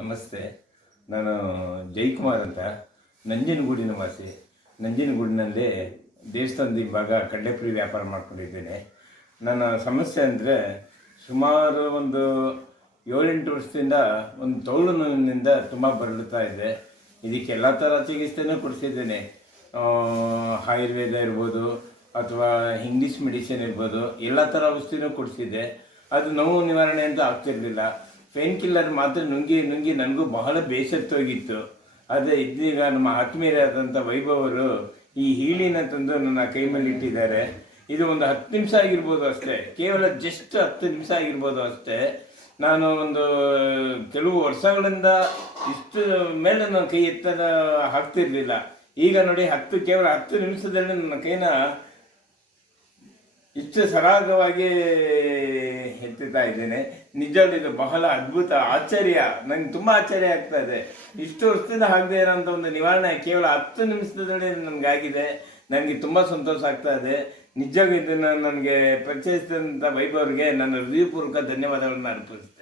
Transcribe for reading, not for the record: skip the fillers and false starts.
ನಮಸ್ತೆ. ನಾನು ಜೈಕುಮಾರ್ ಅಂತ, ನಂಜನಗೂಡಿನ ವಾಸಿ. ನಂಜನಗೂಡಿನಲ್ಲಿ ದೇವಸ್ಥಾನದ ಹಿಂಭಾಗ ಕಡ್ಲೆಪುರಿ ವ್ಯಾಪಾರ ಮಾಡ್ಕೊಂಡಿದ್ದೇನೆ. ನನ್ನ ಸಮಸ್ಯೆ ಅಂದರೆ ಸುಮಾರು ಒಂದು 7-8 ವರ್ಷದಿಂದ ಒಂದು ತೋಳು ನೋವಿನಿಂದ ತುಂಬ ಬರಳುತ್ತಾ ಇದೆ. ಇದಕ್ಕೆ ಎಲ್ಲ ಥರ ಚಿಕಿತ್ಸೆನೂ ಕೊಡಿಸಿದ್ದೇನೆ. ಆಯುರ್ವೇದ ಇರ್ಬೋದು ಅಥವಾ ಇಂಗ್ಲೀಷ್ ಮೆಡಿಸಿನ್ ಇರ್ಬೋದು, ಎಲ್ಲ ಥರ ಔಷಧಿನೂ ಕೊಡಿಸಿದ್ದೆ. ಅದು ನೋವು ನಿವಾರಣೆ ಅಂತ ಆಗ್ತಿರಲಿಲ್ಲ. ಪೇನ್ ಕಿಲ್ಲರ್ ಮಾತ್ರ ನುಂಗಿ ನನಗೂ ಬಹಳ ಬೇಸತ್ತೋಗಿತ್ತು. ಅದೇ ಇದೀಗ ನಮ್ಮ ಆತ್ಮೀಯರಾದಂಥ ವೈಭವರು ಈ ಹೀಳಿನ ತಂದು ನನ್ನ ಕೈ ಮೇಲೆ ಇಟ್ಟಿದ್ದಾರೆ. ಇದು ಒಂದು 10 ನಿಮಿಷ ಆಗಿರ್ಬೋದು ಅಷ್ಟೇ, ಕೇವಲ ಜಸ್ಟ್ 10 ನಿಮಿಷ ಆಗಿರ್ಬೋದು ಅಷ್ಟೇ. ನಾನು ಒಂದು ಕೆಲವು ವರ್ಷಗಳಿಂದ ಇಷ್ಟು ಮೇಲೆ ನನ್ನ ಕೈ ಎತ್ತದ ಹಾಕ್ತಿರ್ಲಿಲ್ಲ. ಈಗ ನೋಡಿ ಕೇವಲ 10 ನಿಮಿಷದಲ್ಲಿ ನನ್ನ ಕೈನ ಇಷ್ಟು ಸರಾಗವಾಗಿ ಎತ್ತುತ್ತಾ ಇದ್ದೇನೆ. ನಿಜವಾಗ್ಲೂ ಇದು ಬಹಳ ಅದ್ಭುತ, ಆಶ್ಚರ್ಯ. ನಂಗೆ ತುಂಬ ಆಶ್ಚರ್ಯ ಆಗ್ತಾ ಇದೆ. ಇಷ್ಟು ವರ್ಷದಿಂದ ಆಗದೆ ಇರೋಂಥ ಒಂದು ನಿವಾರಣೆ ಕೇವಲ 10 ನಿಮಿಷದಲ್ಲಿ ನನಗಾಗಿದೆ. ನನಗೆ ತುಂಬ ಸಂತೋಷ ಆಗ್ತಾ ಇದೆ. ನಿಜವಾಗಿ ಇದನ್ನು ನನಗೆ ಪರಿಚಯಿಸಿದಂಥ ವೈಭವ್ರಿಗೆ ನನ್ನ ಹೃದಯಪೂರ್ವಕ ಧನ್ಯವಾದಗಳನ್ನು ಅರ್ಪಿಸ್ತೇನೆ.